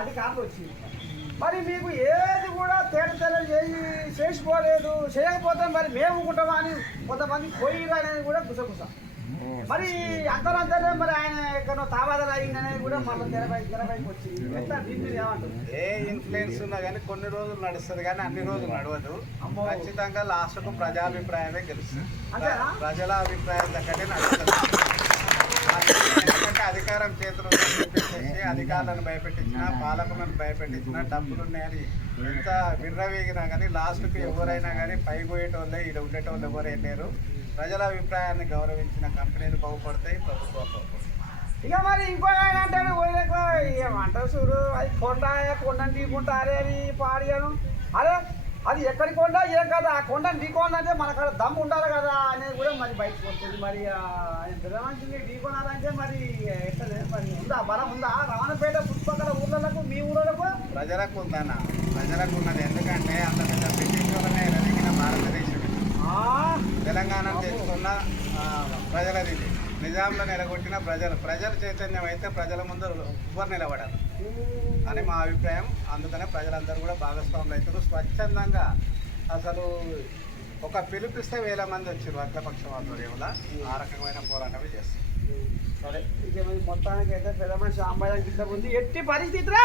అధికారులు వచ్చింది మరి మీకు ఏది కూడా తేడా తెల్ల చేయి చేసిపోలేదు. చేయకపోతే మరి మేము ఊకుంటామా అని కొంతమంది అనేది కూడా గుసగుస. మరి అంతరంతనే మరి ఆయన ఎక్కడో తావాదలు అయిందనేది కూడా మళ్ళీ తెరపై తెరపైకి వచ్చింది ఎట్లా దీన్ని ఏమంటారు? ఏ ఇన్ఫ్లుయెన్స్ ఉన్నా కానీ కొన్ని రోజులు నడుస్తుంది కానీ అన్ని రోజులు నడవదు. అమ్మో. ఖచ్చితంగా లాస్ట్కు ప్రజాభిప్రాయమే గెలుస్తుంది? ప్రజల అభిప్రాయం దగ్గరే నడుస్తుంది. అధికారం చేతులు పెట్టేసి అధికారులను భయపెట్టించిన పాలకులను భయపెట్టించిన డబ్బులు ఉన్నాయని ఎంత విర్రవీగినా కానీ లాస్ట్కి ఎవరైనా కానీ పైపోయేటోళ్ళే ఇక్కడ ఉండేటోళ్ళు ఎవరైనా లేరు. ప్రజల అభిప్రాయాన్ని గౌరవించిన కంపెనీలు బాగుపడతాయి ప్రభుత్వాలు బాగుపడతాయి. ఇక మరి ఇంకో ఆయన అంటాడు ఏమంటారు చూడు అది కొండ కొండని ఢీకుంటారే అని. పాడియాను అరే అది ఎక్కడి కొండ ఏం కదా ఆ కొండని ఢీకొండ అంటే మన కాడ దమ్ము ఉండాలి కదా కూడా మరి బయటకు వస్తుంది మరి ఆయన మనిషిని ఢీకొనాలంటే మరి మరి ఉందా బలం ఉందా? రావణపేట చుట్టుపక్కల ఊర్లకు మీ ఊళ్ళకు ప్రజలకు ఉందన్న ప్రజలకు ఉన్నది. ఎందుకంటే అంత పెద్ద బ్రిటిష్ వాళ్ళనే ఎదిగిన భారతదేశం. తెలంగాణ తెచ్చుకున్న ప్రజలది నిజాంలో నిలగొట్టిన ప్రజలు ప్రజల చైతన్యం అయితే ప్రజల ముందు ఎవ్వరు నిలబడారు అని మా అభిప్రాయం. అందుకనే ప్రజలందరూ కూడా భాగస్వాములు అవుతారు స్వచ్ఛందంగా అసలు ఒక పిలిపిస్తే వేల మంది వచ్చారు అఖిలపక్షం ఆధ్వర్యంలో ఆ రకమైన పోరాటమే చేస్తారు. సరే ఇక మొత్తానికి అయితే పెద్ద మనిషి అంబాయి కింద ఉంది. ఎట్టి పరిస్థితిరా